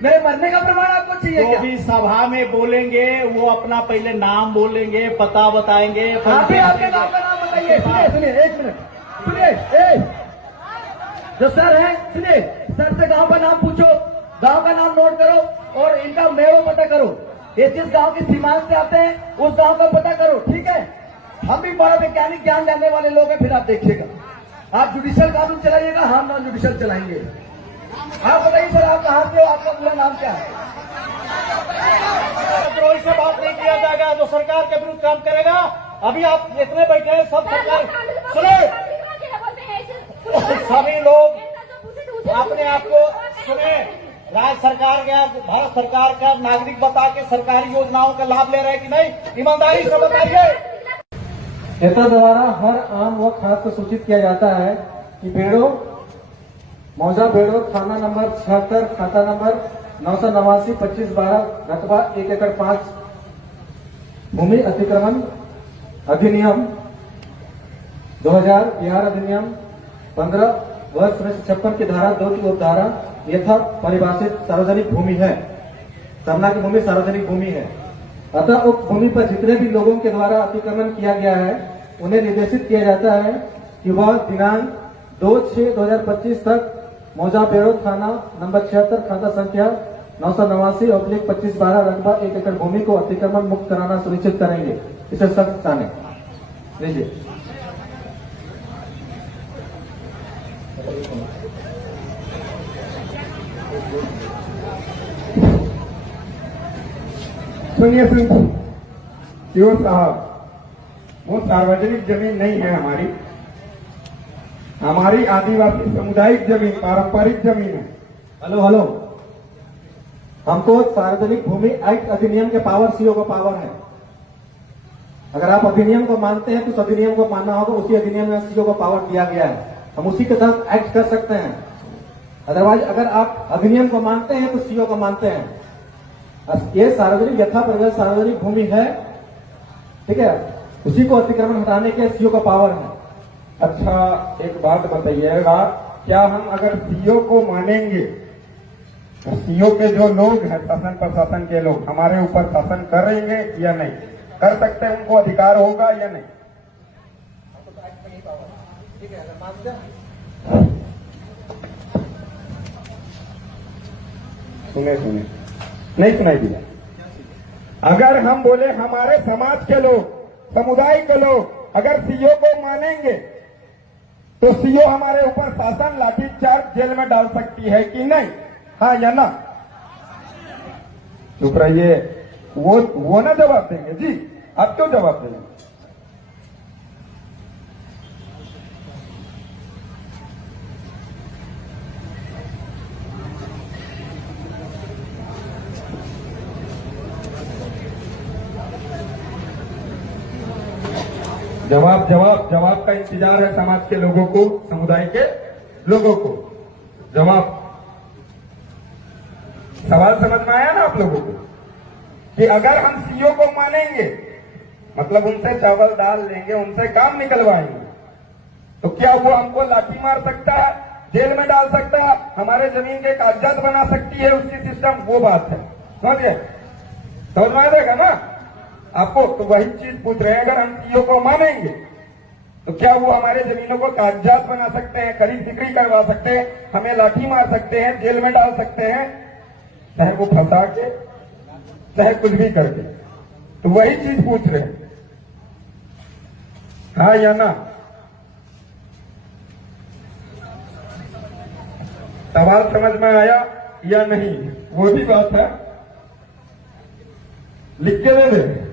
मेरे मरने का प्रमाण आपको चाहिए जो क्या? भी सभा में बोलेंगे वो अपना पहले नाम बोलेंगे, पता बताएंगे। आप ही आपके गांव का नाम बताइए। सुनिए सुनिए, एक मिनट सुनिए। जो सर है, सुनिए, सर से गांव का नाम पूछो, गांव का नाम नोट करो और इनका मेड़ो पता करो। ये जिस गांव की सीमांत से आते हैं उस गांव का पता करो, ठीक है? हम भी बड़ा वैज्ञानिक ज्ञान जानने वाले लोग हैं, फिर आप देखिएगा। आप जुडिशियल कानून चलाइएगा, हम नॉन जुडिशियल चलाएंगे। आप बताइए सर, आप कहाँ से हो, आपका पूरा नाम क्या है? द्रोही से बात नहीं किया जाएगा। जो सरकार के विरुद्ध काम करेगा, अभी आप इतने बैठे हैं, सब सरकार सुने, सभी लोग अपने आप को सुने। राज्य सरकार का, भारत सरकार का नागरिक बता के सरकारी योजनाओं का लाभ ले रहे हैं कि नहीं, ईमानदारी से बताइए। नेता द्वारा हर आम व खास को सूचित किया जाता है कि बेड़ो मौजा बेड़ो थाना नंबर 76 खाता नंबर 989 2512 रकबा 1 एकड़ 5 भूमि अतिक्रमण अधिनियम 2000 बिहार अधिनियम 15 वर्ष 56 की धारा 2 की उपधारा यथा परिभाषित सार्वजनिक भूमि है। सरना की भूमि सार्वजनिक भूमि है। अतः उक्त भूमि पर जितने भी लोगों के द्वारा अतिक्रमण किया गया है उन्हें निर्देशित किया जाता है कि वह दिनांक 2/6/2025 तक मौजा बेड़ो थाना नंबर 76 खाता संख्या 989/2512 रकबा 1 एकड़ भूमि को अतिक्रमण मुक्त कराना सुनिश्चित करेंगे। इसे सख्त जाने लीजिए। सुनिए सीओ साहब, वो सार्वजनिक जमीन नहीं है हमारी आदिवासी सामुदायिक जमीन, पारंपरिक जमीन है। हेलो, हमको सार्वजनिक भूमि एक्ट अधिनियम के पावर सीओ का पावर है। अगर आप अधिनियम को मानते हैं तो उस अधिनियम को मानना होगा। उसी अधिनियम में सीओ को पावर दिया गया है, हम उसी के तहत एक्ट कर सकते हैं। अदरवाइज अगर आप अधिनियम को मानते हैं तो सीओ को मानते हैं। ये सार्वजनिक यथा परिभाषित सार्वजनिक भूमि है, ठीक है, उसी को अतिक्रमण हटाने के सीओ का पावर है। अच्छा, एक बात बताइएगा, क्या हम अगर सीओ को मानेंगे तो सीओ के जो लोग हैं, शासन प्रशासन के लोग, हमारे ऊपर शासन करेंगे या नहीं कर सकते हैं? उनको अधिकार होगा या नहीं? सुने नहीं सुनाई दिया? अगर हम बोले हमारे समाज के लोग, समुदाय के लोग अगर सीओ को मानेंगे तो सीओ हमारे ऊपर शासन, लाठीचार्ज, जेल में डाल सकती है कि नहीं? हाँ या ना? चुप रहिए, वो ना जवाब देंगे जी। आप क्यों जवाब देंगे? जवाब का इंतजार है समाज के लोगों को, समुदाय के लोगों को। जवाब, सवाल समझ में आया ना आप लोगों को? कि अगर हम सीओ को मानेंगे, मतलब उनसे चावल दाल लेंगे, उनसे काम निकलवाएंगे, तो क्या वो हमको लाठी मार सकता है, जेल में डाल सकता है, हमारे जमीन के कागजात बना सकती है उसकी सिस्टम? वो बात है, समझ गए? समझ में आएगा ना आपको? तो वही चीज पूछ रहे हैं, अगर हम सीओ को मानेंगे तो क्या वो हमारे जमीनों को कागजात बना सकते हैं, खरीद बिक्री करवा सकते हैं, हमें लाठी मार सकते हैं, जेल में डाल सकते हैं, चाहे वो फंसा के, चाहे कुछ भी करके? तो वही चीज पूछ रहे हैं, हाँ या ना? सवाल समझ में आया या नहीं? वो भी बात है, लिख के दे दे।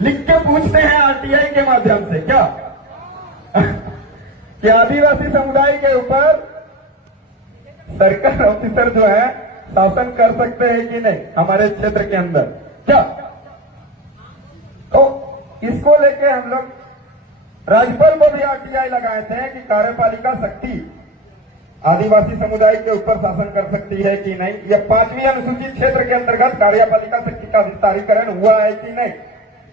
लिख के पूछते हैं आरटीआई के माध्यम से क्या कि आदिवासी समुदाय के ऊपर सरकार ऑफिसर जो है शासन कर सकते हैं कि नहीं हमारे क्षेत्र के अंदर? क्या? तो इसको लेके हम लोग राज्यपाल को भी आरटीआई लगाए थे कि कार्यपालिका शक्ति आदिवासी समुदाय के ऊपर शासन कर सकती है कि नहीं। यह 5वीं अनुसूचित क्षेत्र के अंतर्गत कार्यपालिका शक्ति का विस्तारीकरण हुआ है कि नहीं?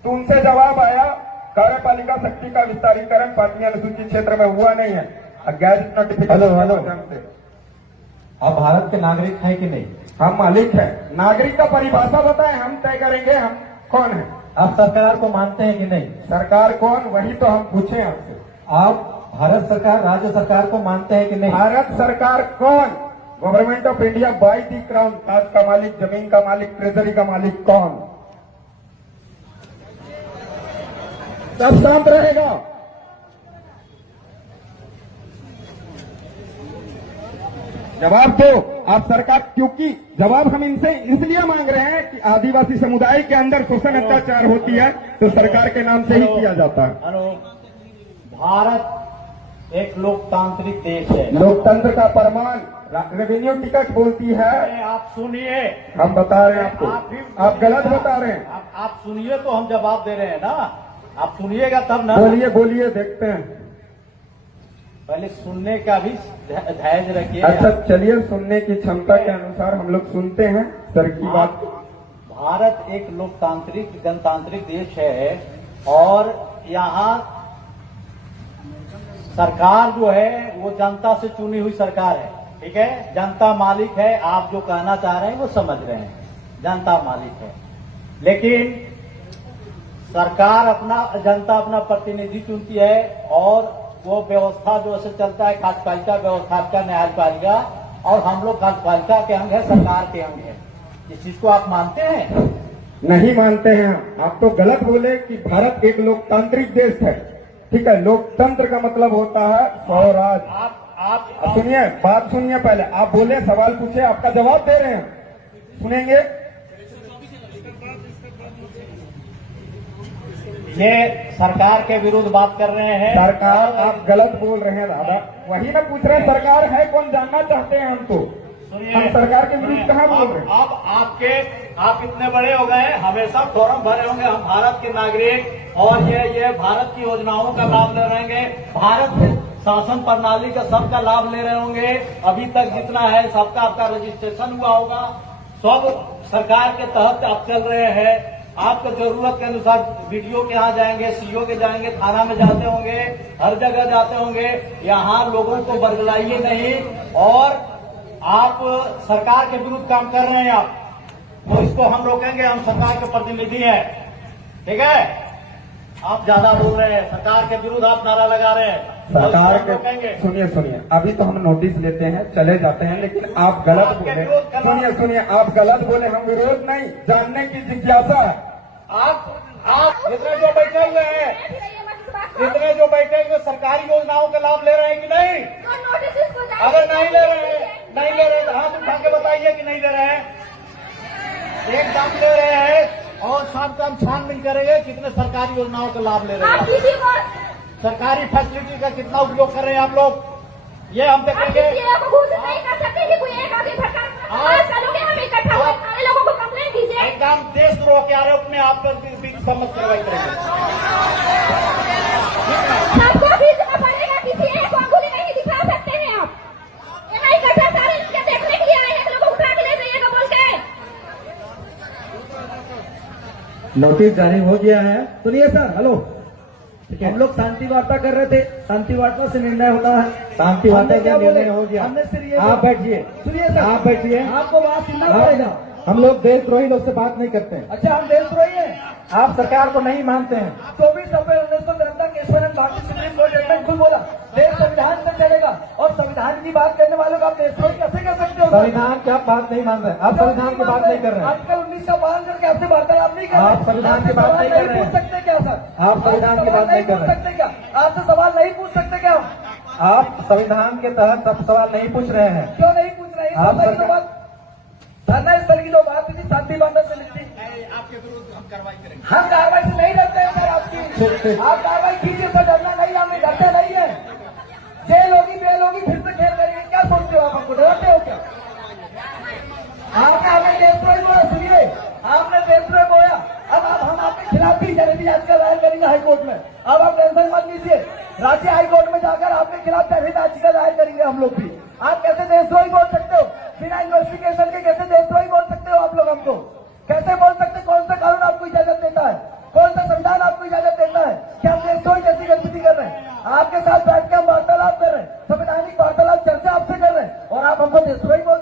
तो उनसे जवाब आया कार्यपालिका शक्ति का विस्तारीकरण 5वीं अनुसूचित क्षेत्र में हुआ नहीं है। गैजेट नोटिफिकेशन से आप भारत के नागरिक हैं कि नहीं? हम मालिक हैं। नागरिक का परिभाषा बताएं, हम तय करेंगे हम कौन है। आप सरकार को मानते हैं कि नहीं? सरकार कौन, वही तो हम पूछे आपसे। आप भारत सरकार, राज्य सरकार को मानते हैं कि नहीं? भारत सरकार कौन? Government of India by the crown. ताज का मालिक, जमीन का मालिक, ट्रेजरी का मालिक कौन? सब शांत रहेगा। जवाब दो आप सरकार, क्योंकि जवाब हम इनसे इसलिए मांग रहे हैं कि आदिवासी समुदाय के अंदर शोषण अत्याचार होती है तो सरकार के नाम से ही किया जाता है। हेलो, भारत एक लोकतांत्रिक देश है। लोकतंत्र का प्रमाण रेवेन्यू टिकट बोलती है। आप सुनिए, हम बता रहे हैं आपको, आप गलत बता रहे हैं। आप सुनिए तो हम जवाब दे रहे हैं ना, आप सुनिएगा तब ना। बोलिए बोलिए, देखते हैं। पहले सुनने का भी धैर्य रखिए। अच्छा चलिए, सुनने की क्षमता के अनुसार हम लोग सुनते हैं सर की बात। भारत एक लोकतांत्रिक गणतांत्रिक देश है और यहाँ सरकार जो है वो जनता से चुनी हुई सरकार है। ठीक है, जनता मालिक है। आप जो कहना चाह रहे हैं वो समझ रहे हैं, जनता मालिक है। लेकिन सरकार जनता अपना प्रतिनिधि चुनती है और वो व्यवस्था जो ऐसे चलता है, कार्यपालिका व्यवस्थापिका न्यायपालिका, और हम लोग कार्यपालिका के अंग है, सरकार के अंग है। इस चीज को आप मानते हैं? नहीं मानते हैं। आप तो गलत बोले कि भारत एक लोकतांत्रिक देश है। ठीक है, लोकतंत्र का मतलब होता है स्वराज। आप सुनिए, बात सुनिए। पहले आप बोले, सवाल पूछे, आपका जवाब दे रहे हैं, सुनेंगे। ये सरकार के विरुद्ध बात कर रहे हैं। सरकार, आप गलत बोल रहे हैं दादा। वही ना पूछ रहे हैं, सरकार है कौन, जानना चाहते हैं हम तो। हम सरकार के विरुद्ध कहाँ बोल रहे हैं? आप इतने बड़े हो गए, हमेशा फॉर्म भरे होंगे, हम भारत के नागरिक और ये भारत की योजनाओं का लाभ ले रहे होंगे, भारत के शासन प्रणाली का सबका लाभ ले रहे होंगे। अभी तक जितना है सबका आपका रजिस्ट्रेशन हुआ होगा, सब सरकार के तहत आप चल रहे हैं। आपको जरूरत के अनुसार वीडियो के यहाँ जाएंगे, सीओ के जाएंगे, थाना में जाते होंगे, हर जगह जाते होंगे। यहाँ लोगों को बरगलाइए नहीं, और आप सरकार के विरुद्ध काम कर रहे हैं आप, तो इसको हम रोकेंगे। हम सरकार के प्रतिनिधि हैं, ठीक है? आप ज्यादा बोल रहे हैं, सरकार के विरुद्ध आप नारा लगा रहे हैं, सरकार के। सुनिए सुनिए, अभी तो हम नोटिस लेते हैं, चले जाते हैं, लेकिन आप गलत बोले। सुनिए सुनिए, आप गलत बोले। हम विरोध नहीं, जानने की जिज्ञासा है। आप जितने जो बैठे हुए हैं, जितने जो बैठे हुए सरकारी योजनाओं का लाभ ले रहे हैं कि नहीं? अगर नहीं ले रहे हैं तो हाथ उठा के बताइए कि नहीं ले रहे हैं। एकदम ले रहे हैं, और शाम को हम छानबीन करेंगे कितने सरकारी योजनाओं का लाभ ले रहे हैं, सरकारी फैसिलिटी का कितना उपयोग कर रहे हैं आप लोग, ये हम देखेंगे। एकदम देशद्रोह के आरोप में आप लोग समझ कार्रवाई करेंगे। आपको खींचना पड़ेगा, किसी एक अंगुली नहीं दिखा सकते हैं आप। ये नहीं इकट्ठा सारे इसके देखने के लिए आए हैं, लोगों को उठा के ले जाइएगा बोल के। नोटिस जारी हो गया है। सुनिए सर, हेलो, हम लोग शांति वार्ता कर रहे थे, शांति वार्ता से निर्णय होता है। शांति वार्ता का निर्णय हो गया। हमने सिर्फ ये, आप बैठिए, सुनिए सर, आप बैठिए। आपको बात सुनना पड़ेगा। हम लोग देशद्रोही लोग से बात नहीं करते हैं। अच्छा, हम देशद्रोही हैं? आप सरकार को नहीं मानते हैं। 24 अप्रैल 1993 केशवानंद भारतीय सुप्रीम कोर्ट जजमेंट खुद बोला, देश संविधान पर चलेगा, और संविधान की बात करने वालों को आप देशद्रोही कैसे कर सकते हो? संविधान की आप बात नहीं मान रहे, आप संविधान की बात नहीं कर रहे हैं। आजकल 19 का पालन करके आपसे वार्तालाप नहीं कर रहे। आप संविधान की बात नहीं कर रहे हैं। पूछ सकते क्या सर? आप संविधान की बात नहीं कर रहे हैं। सकते क्या? आपसे सवाल नहीं पूछ सकते क्या? आप संविधान के तहत सब सवाल नहीं पूछ रहे हैं। क्यों नहीं पूछ रहे? आप धरना स्थल की जो बात थी शांति बांधव से मिलती, आपके विरुद्ध हम कार्रवाई करेंगे। हम कार्रवाई से नहीं डरते हैं सर आपकी। आप कार्रवाई कीजिए सर, डरना नहीं, हमें डरते नहीं है। जेल होगी, बेल होगी, फिर से खेल करेंगे, क्या सोचते हो आप? हमको डरते हो क्या? आपने हमें देशद्रोही बोला। सुनिए, आपने देशद्रोही बोला, अब हम आपके खिलाफ भी जल्दी याचिका दायर करेंगे हाईकोर्ट में। अब आप टेंशन मत लीजिए, राज्य हाईकोर्ट में जाकर आपके खिलाफ जनहित याचिका दायर करेंगे हम लोग भी। आप कैसे देशद्रोही बोल सकते हो? बिना इन्वेस्टिगेशन के कैसे देशद्रोही बोल सकते हो आप लोग? हमको कैसे बोल सकते? कौन सा कानून आपको इजाजत देता है? कौन सा संविधान आपको इजाजत देता है कि हम देशद्रोही जैसी गतिविधि कर रहे हैं? आपके साथ बैठ के हम वार्तालाप कर रहे हैं, संवैधानिक वार्तालाप, चर्चा आपसे कर रहे हैं, और आप हमको देशद्रोही बोल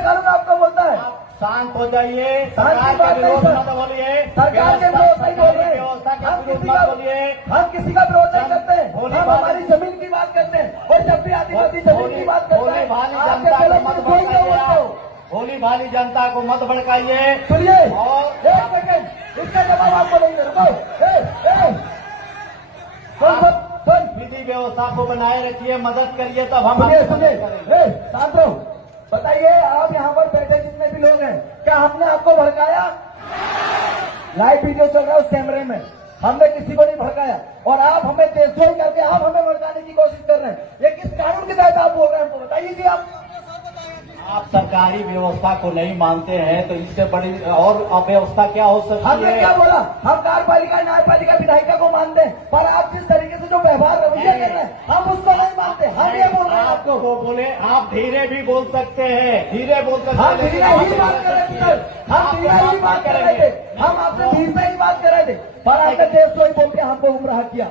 कानून आपको बोलता है? शांत हो जाइए, शांत सरकार की का बात नहीं विरोध सर। मत बोलिए, सरकार के विरोध नहीं बोल रहे व्यवस्था के हम विरोध किसी मत बोलिए। हम किसी का विरोध नहीं करते हैं। भोली हम भाली- हमारी जमीन की बात करते हैं और जब भी आदिवासी जमीन की बात करते भोली हैं भाली आपके जनता को पहले मत कोई क्यों बोलते हो? भड़काइए, भोली भाली जनता को मत भड़काइए। सुनिए और एक सेकंड, इसका जवाब आपको नहीं दे रहा। सुन विधि व्यवस्था को बनाए रखिए, मदद करिए, तब हम सुनिए आपकी सुनिए, मदद करेंगे। शांत रहो। बताइए आप यहाँ पर बैठे जितने भी लोग हैं, क्या हमने आपको भड़काया? लाइव वीडियो चल रहा है उस कैमरे में, हमने किसी को नहीं भड़काया और आप हमें देशद्रोही करके आप हमें भड़काने की कोशिश कर रहे हैं। ये किस कानून के तहत आप बोल रहे हैं हमको बताइए जी। आप सरकारी व्यवस्था को नहीं मानते हैं तो इससे बड़ी और अव्यवस्था क्या हो सकती हमने क्या है? बोला? हम कार्यपालिका न्यायपालिका विधायिका को मानते हैं, पर आप जिस तरीके से जो व्यवहार रवैया कर रहे हैं हम उसको नहीं मानते। हम ये बोल रहे हैं आपको। वो बोले आप धीरे भी बोल सकते हैं, धीरे बोल सकते हम हैं, धीरे ही बात कर रहे थे सर, हम धीरे ही बात कर रहे थे, हम आपसे धीरे से ही बात कर रहे थे, पर आपने देशद्रोही बोल के हमको गुमराह किया।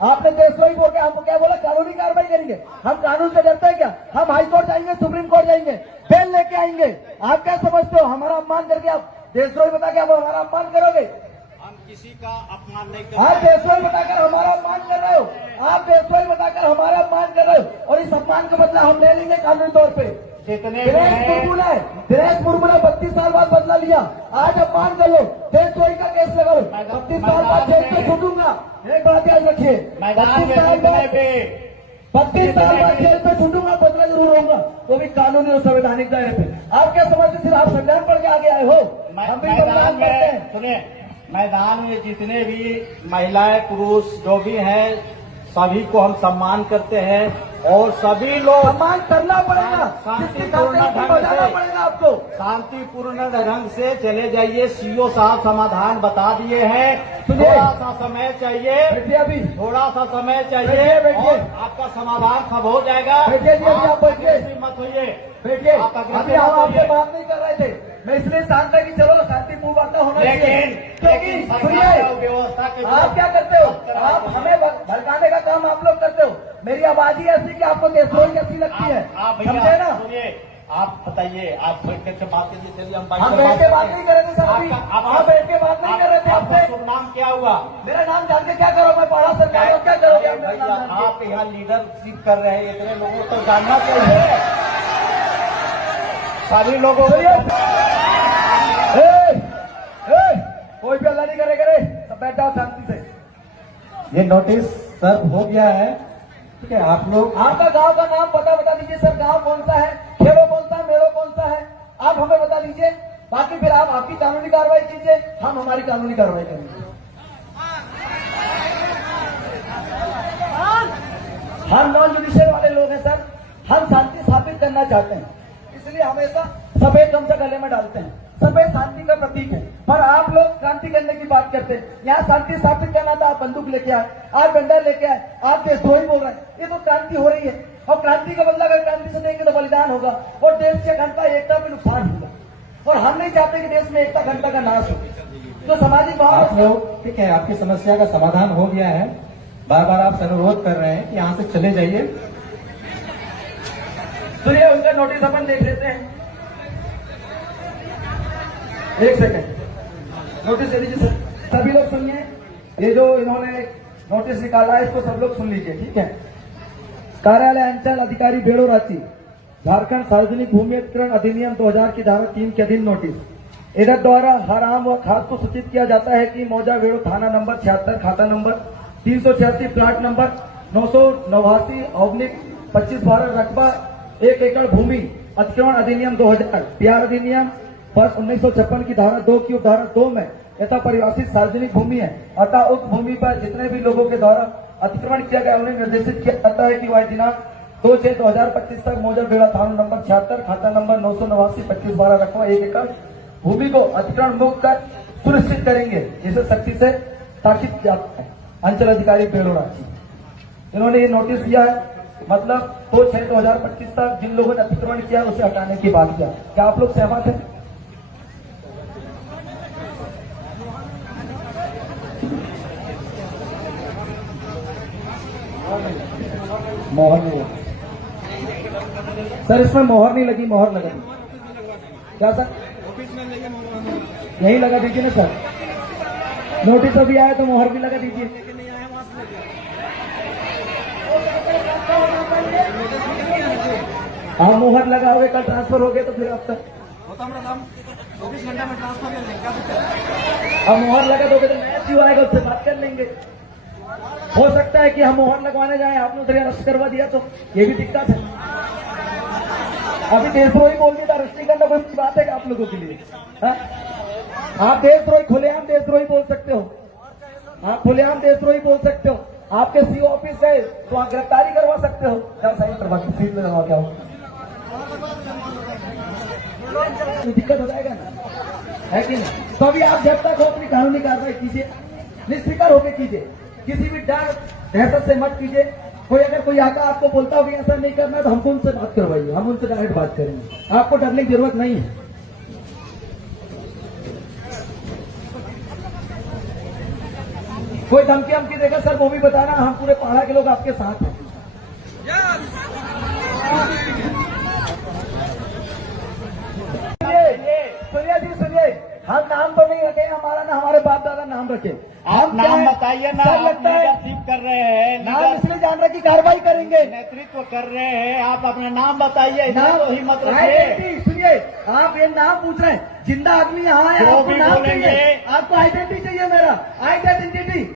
आपने देशद्रोही बोल के हमको क्या बोला? कानूनी कार्रवाई करेंगे। हम कानून से डरते हैं क्या? हम हाई कोर्ट जाएंगे, सुप्रीम कोर्ट जाएंगे, बेल लेके आएंगे। आप क्या समझते हो हमारा अपमान करके आप देशद्रोही बता के आप हमारा अपमान करोगे? हम किसी का अपमान नहीं आप करते। देशद्रोही बताकर हमारा अपमान कर रहे हो, आप देशद्रोही बताकर हमारा अपमान कर रहे हो और इस अपमान का बदला हम ले लेंगे कानूनी तौर पे। जितने भी दिनेश हैं मुर्मू ने 32 साल बाद बदला लिया, आज अपमान कर लो, देशद्रोही का केस लगा लो, 32 साल बाद जेल से छूटूंगा। एक बात याद रखिए, मैदान 32 में साल जितने बाद भी 32 साल बाद जेल से छूटूंगा, बदला जरूर होगा, वो भी कानूनी और संवैधानिक दायरे पे। आप क्या समझते सिर्फ आप संविधान पढ़ के आगे आए हो? हम भी मैदान संविधान पढ़ते में हैं। सुनिए, मैदान में जितने भी महिलाएं पुरुष जो भी हैं सभी को हम सम्मान करते हैं और सभी लोग सम्मान करना पड़ेगा, जिसके खाते में बजाना पड़ेगा आपको। शांतिपूर्ण ढंग से चले जाइए। सीओ साहब समाधान बता दिए हैं, सुनिए। थोड़ा सा समय चाहिए, बैठिए अभी, थोड़ा सा समय चाहिए बैठिए, बैठिए। और आपका समाधान सब हो जाएगा। बैठिए जी, अभी आप बैठिए। अग्रेसिव मत होइए, देखिए आप अग्रेसिव अभी हम मत आपसे होइए। बात नहीं कर रहे थे, मैं इसलिए शांत था कि चलो शांतिपूर्ण बातें होना चाहिए। क्योंकि लेकिन सुनिए, सरकार और व्यवस्था के आप क्या करते हो? आप हमें भड़काने का काम आप लोग करते हो। मेरी आवाज ही ऐसी कि आपको देशद्रोही कैसी लगती है, आप समझे भैया ना? सुनिए, आप बताइए, आप बैठ करके बात कीजिए। चलिए हम हम बैठ के बात नहीं कर रहे थे सर, अभी आप बैठ के बात नहीं कर रहे थे आपका आपसे। शुभ नाम क्या हुआ? मेरा नाम जान के क्या करो? मैं पढ़ा सरकार हो, क्या करोगे आप मेरा भैया, नाम जान आप यहाँ लीडरशिप कर रहे हैं, इतने लोगों को तो जानना चाहिए। सभी लोगों को कोई भी अल्लाह नहीं करे, सब बैठ जाओ शांति से। ये नोटिस सर्व हो गया है, ठीक है। आप लोग आपका गांव का नाम बता दीजिए सर, गांव कौन सा है, खेड़ो कौन सा है, मेड़ो कौन सा है, आप हमें बता दीजिए। बाकी फिर आप आपकी कानूनी कार्रवाई कीजिए, हम हमारी कानूनी कार्रवाई करेंगे। हम नॉन जुडिशियल वाले लोग हैं सर, हम शांति स्थापित करना चाहते हैं, इसलिए हमेशा सफेद गमछा गले में डालते हैं। सफेद शांति का प्रतीक है, पर आप लोग क्रांति करने की बात करते हैं। यहाँ शांति स्थापित करना था, आप बंदूक लेके आए, आप डंडा लेके आए, आप देशद्रोही बोल रहे हैं। ये तो क्रांति हो रही है और क्रांति का बदला अगर क्रांति से देंगे तो बलिदान होगा और देश के अखंडता एकता पे नुकसान होगा और हम नहीं चाहते कि देश में एकता अखंडता का नाश हो। तो सामाजिक आप भाव लोग ठीक है, आपकी समस्या का समाधान हो गया है। बार बार आप अनुरोध कर रहे हैं कि यहाँ से चले जाइए। सुनिए, उनका नोटिस अपन देख लेते हैं। एक सेकंड, नोटिस दे दीजिए सर, सभी लोग सुनिए। ये जो इन्होंने नोटिस निकाला है इसको सब लोग सुन लीजिए, ठीक है। कार्यालय अंचल अधिकारी बेड़ो रांची, झारखंड सार्वजनिक भूमि अधिग्रहण अधिनियम 2000 की धारा 3 के अधीन नोटिस। इधर द्वारा हर आम व खास को सूचित किया जाता है कि मौजा बेड़ो थाना नंबर 76, खाता नंबर 386, प्लाट नंबर 989/25/12, रकबा 1 एकड़ भूमि अधिग्रहण अधिनियम 2000, प्यार अधिनियम पर 1956 की धारा 2 की उपधारा 2 में यथा परिभाषित सार्वजनिक भूमि है। अतः उक्त भूमि पर जितने भी लोगों के द्वारा अतिक्रमण किया गया उन्हें निर्देशित किया जाता है कि वह दिनांक 2/6/2025 तक मौजा बेड़ा थाना नंबर 76, खाता नंबर 989/25/12, रकबा 1 एकड़ भूमि को अतिक्रमण मुक्त कर सुनिश्चित करेंगे, जिसे सख्ती से ताकीद किया जाता है। अंचल अधिकारी बेड़ो रांची, इन्होंने ये नोटिस दिया है, मतलब 2/6/2025 तक जिन लोगों ने अतिक्रमण किया उसे हटाने की बात किया। क्या आप लोग सहमत हैं? मोहर नहीं लगी सर, इसमें मोहर नहीं लगी, मोहर लगा दी। क्या सर? यही लगा दीजिए ना सर, नोटिस अभी आया तो मोहर भी लगा दीजिए। हाँ मोहर लगाओगे, कल ट्रांसफर हो गए तो फिर अब तक 24 घंटे में ट्रांसफर कर लेंगे। अब मोहर लगा दोगे तो नया क्यों आएगा, उससे बात कर लेंगे। हो सकता है कि हम मोहर लगवाने जाएं, आपने उधर अरेस्ट करवा दिया तो ये भी दिक्कत है। अभी देशद्रोही बोल दिया था, अरेस्ट नहीं करना कोई बात है आप लोगों के लिए? हाँ? आप देशद्रोही, खुलेआम देशद्रोही बोल सकते हो, आप खुलेआम देशद्रोही बोल सकते हो। आपके सीओ ऑफिस गए तो आप गिरफ्तारी करवा सकते हो। क्या साइन करवा के सीट में लगा क्या हो, दिक्कत हो जाएगा ना, है कि नहीं? तो अभी आप जब तक हो अपनी कानूनी कार्रवाई कीजिए, निष्फिक्र होकर कीजिए, किसी भी डर दहशत से मत कीजिए। कोई अगर कोई आका आपको बोलता हो कि ऐसा नहीं करना तो हमको उनसे बात करवाइए, हम उनसे डायरेक्ट बात करेंगे, आपको डरने की जरूरत नहीं है। कोई धमकी हमकी देगा सर वो भी बताना, हम पूरे पहाड़ के लोग आपके साथ हैं। सुनिए जी सुनिए, हम नाम तो नहीं रखे, हमारा ना हमारे बाप दादा नाम रखे। आप हम क्या नाम है? बताइए ना, सर आप लगता है लीडरशिप कर रहे हैं, नाम इसलिए जान रहे की कार्रवाई करेंगे। नेतृत्व कर रहे हैं, आप अपना नाम बताइए, नाम तो हिम्मत रखिए। आइडेंटिटी सुनिए, आप ये नाम पूछ रहे हैं, जिंदा आदमी यहाँ है, जो आपको भी नाम बोलेंगे। चाहिए, आपको आइडेंटिटी चाहिए, मेरा आइडेंटिटी